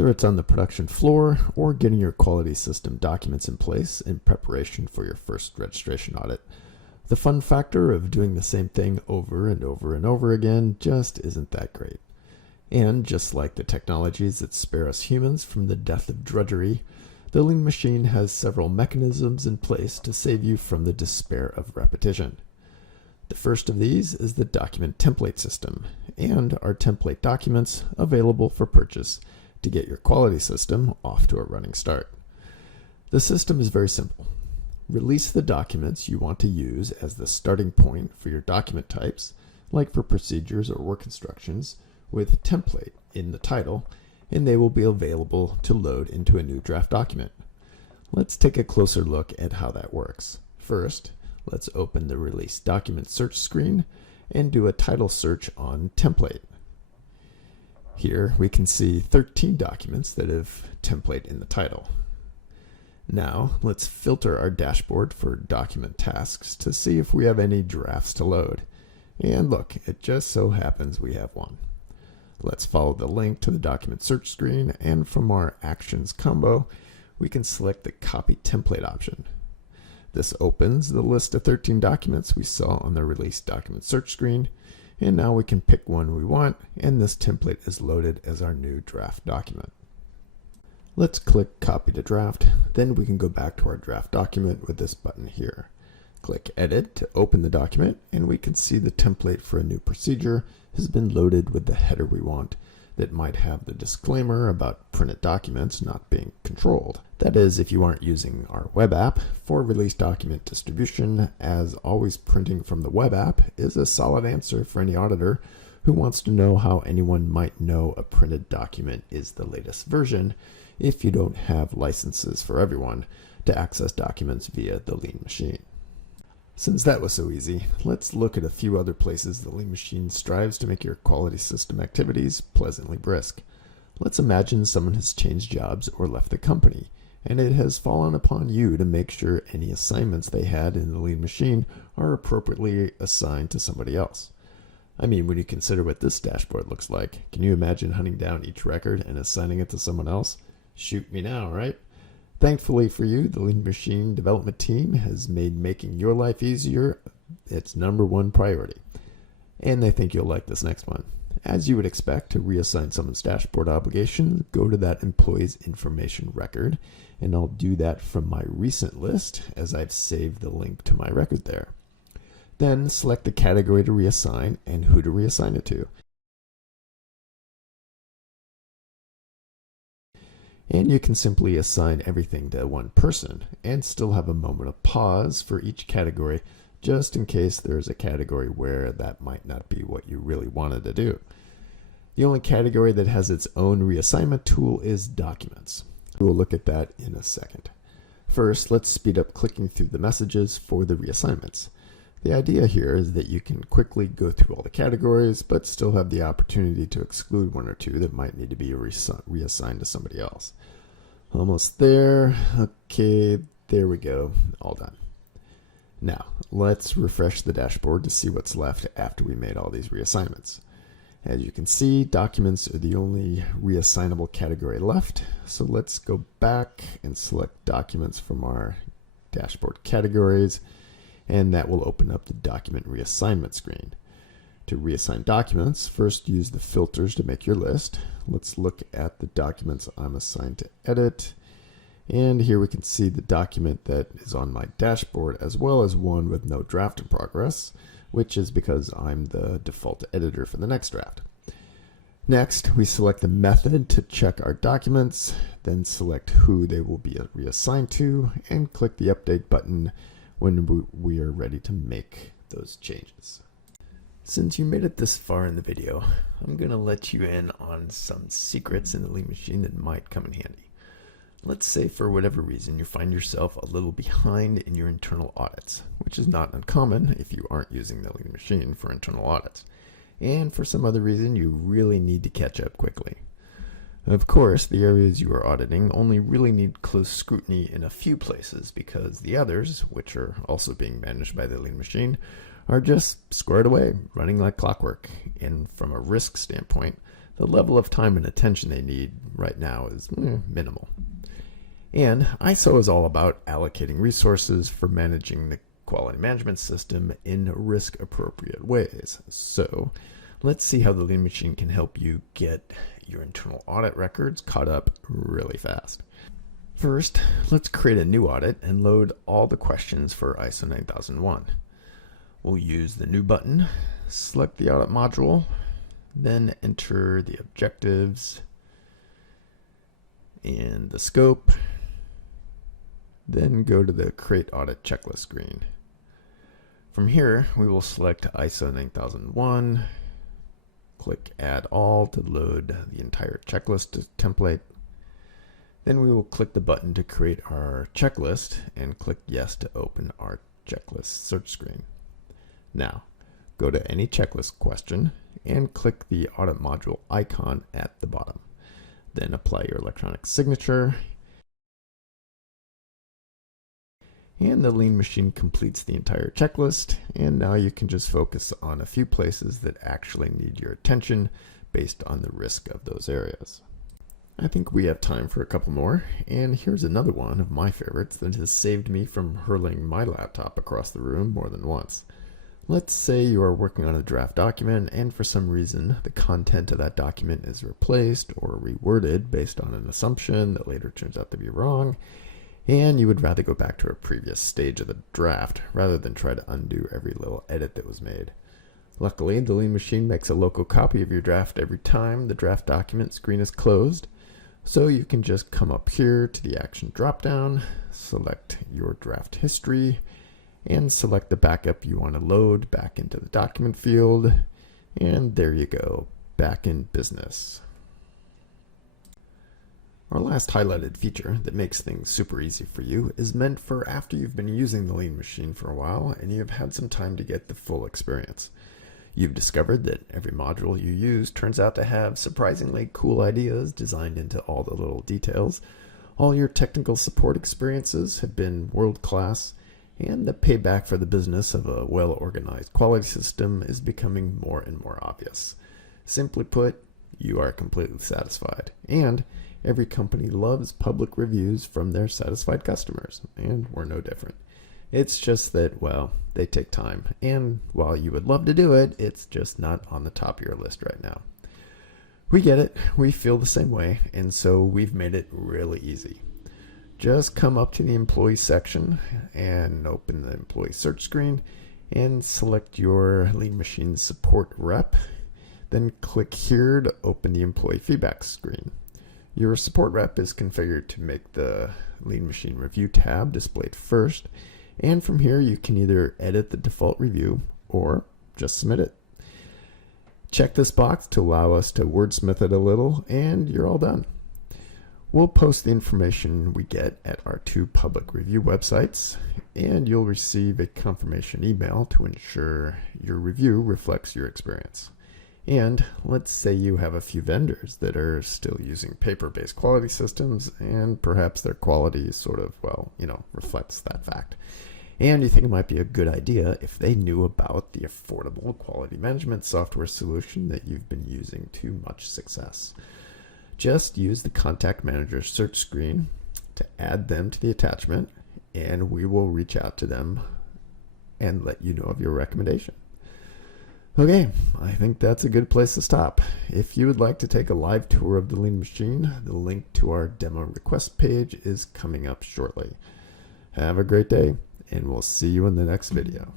whether it's on the production floor or getting your quality system documents in place in preparation for your first registration audit. The fun factor of doing the same thing over and over and over again just isn't that great. And just like the technologies that spare us humans from the death of drudgery, the Lean Machine has several mechanisms in place to save you from the despair of repetition. The first of these is the document template system, and our template documents available for purchase to get your quality system off to a running start. The system is very simple. Release the documents you want to use as the starting point for your document types, like for procedures or work instructions, with template in the title, and they will be available to load into a new draft document. Let's take a closer look at how that works. First, let's open the Release Document search screen and do a title search on template. Here we can see 13 documents that have template in the title. Now let's filter our dashboard for document tasks to see if we have any drafts to load. And look, it just so happens we have one. Let's follow the link to the document search screen, and from our actions combo, we can select the Copy Template option. This opens the list of 13 documents we saw on the Release Document search screen, and now we can pick one we want, and this template is loaded as our new draft document. Let's click Copy to Draft, then we can go back to our draft document with this button here. Click Edit to open the document, and we can see the template for a new procedure has been loaded with the header we want that might have the disclaimer about printed documents not being controlled. That is, if you aren't using our web app for release document distribution, as always printing from the web app is a solid answer for any auditor who wants to know how anyone might know a printed document is the latest version if you don't have licenses for everyone to access documents via the Lean Machine. Since that was so easy, let's look at a few other places the Lean Machine strives to make your quality system activities pleasantly brisk. Let's imagine someone has changed jobs or left the company, and it has fallen upon you to make sure any assignments they had in the Lean Machine are appropriately assigned to somebody else. I mean, when you consider what this dashboard looks like, can you imagine hunting down each record and assigning it to someone else? Shoot me now, right? Thankfully for you, the Lean Machine development team has made making your life easier its #1 priority. And they think you'll like this next one. As you would expect, to reassign someone's dashboard obligation, go to that employee's information record, and I'll do that from my recent list as I've saved the link to my record there. Then select the category to reassign and who to reassign it to. And you can simply assign everything to one person and still have a moment of pause for each category, just in case there's a category where that might not be what you really wanted to do. The only category that has its own reassignment tool is Documents. We'll look at that in a second. First, let's speed up clicking through the messages for the reassignments. The idea here is that you can quickly go through all the categories, but still have the opportunity to exclude one or two that might need to be reassigned to somebody else. Almost there. Okay, there we go. All done. Now, let's refresh the dashboard to see what's left after we made all these reassignments. As you can see, documents are the only reassignable category left. So let's go back and select documents from our dashboard categories, and that will open up the document reassignment screen. To reassign documents, first use the filters to make your list. Let's look at the documents I'm assigned to edit. And here we can see the document that is on my dashboard, as well as one with no draft in progress, which is because I'm the default editor for the next draft. Next, we select the method to check our documents, then select who they will be reassigned to, and click the update button when we are ready to make those changes. Since you made it this far in the video, I'm going to let you in on some secrets in the Lean Machine that might come in handy. Let's say for whatever reason you find yourself a little behind in your internal audits, which is not uncommon if you aren't using the Lean Machine for internal audits. And for some other reason you really need to catch up quickly. Of course, the areas you are auditing only really need close scrutiny in a few places, because the others, which are also being managed by the Lean Machine, are just squared away, running like clockwork. And from a risk standpoint, the level of time and attention they need right now is minimal. And ISO is all about allocating resources for managing the quality management system in risk-appropriate ways. So let's see how the Lean Machine can help you get your internal audit records caught up really fast. First, let's create a new audit and load all the questions for ISO 9001. We'll use the New button, select the audit module, then enter the objectives and the scope, then go to the Create Audit Checklist screen. From here, we will select ISO 9001, click Add All to load the entire checklist template. Then we will click the button to create our checklist and click Yes to open our checklist search screen. Now, go to any checklist question and click the audit module icon at the bottom. Then apply your electronic signature. And the Lean Machine completes the entire checklist, and now you can just focus on a few places that actually need your attention based on the risk of those areas. I think we have time for a couple more, and here's another one of my favorites that has saved me from hurling my laptop across the room more than once. Let's say you are working on a draft document and for some reason the content of that document is replaced or reworded based on an assumption that later turns out to be wrong, and you would rather go back to a previous stage of the draft rather than try to undo every little edit that was made. Luckily, the Lean Machine makes a local copy of your draft every time the draft document screen is closed. So you can just come up here to the action dropdown, select your draft history, and select the backup you want to load back into the document field. And there you go, back in business. Our last highlighted feature that makes things super easy for you is meant for after you've been using the Lean Machine for a while and you've had some time to get the full experience. You've discovered that every module you use turns out to have surprisingly cool ideas designed into all the little details. All your technical support experiences have been world-class, and the payback for the business of a well-organized quality system is becoming more and more obvious. Simply put, you are completely satisfied, and every company loves public reviews from their satisfied customers, and we're no different. It's just that, well, they take time, and while you would love to do it, it's just not on the top of your list right now. We get it, we feel the same way, and so we've made it really easy. Just come up to the employee section and open the employee search screen and select your Lean Machine support rep. Then click here to open the employee feedback screen. Your support rep is configured to make the Lean Machine review tab displayed first. And from here, you can either edit the default review or just submit it. Check this box to allow us to wordsmith it a little, and you're all done. We'll post the information we get at our 2 public review websites, and you'll receive a confirmation email to ensure your review reflects your experience. And let's say you have a few vendors that are still using paper-based quality systems, and perhaps their quality sort of, reflects that fact. And you think it might be a good idea if they knew about the affordable quality management software solution that you've been using to much success. Just use the Contact Manager search screen to add them to the attachment, and we will reach out to them and let you know of your recommendation. Okay, I think that's a good place to stop. If you would like to take a live tour of the Lean Machine, the link to our demo request page is coming up shortly. Have a great day, and we'll see you in the next video.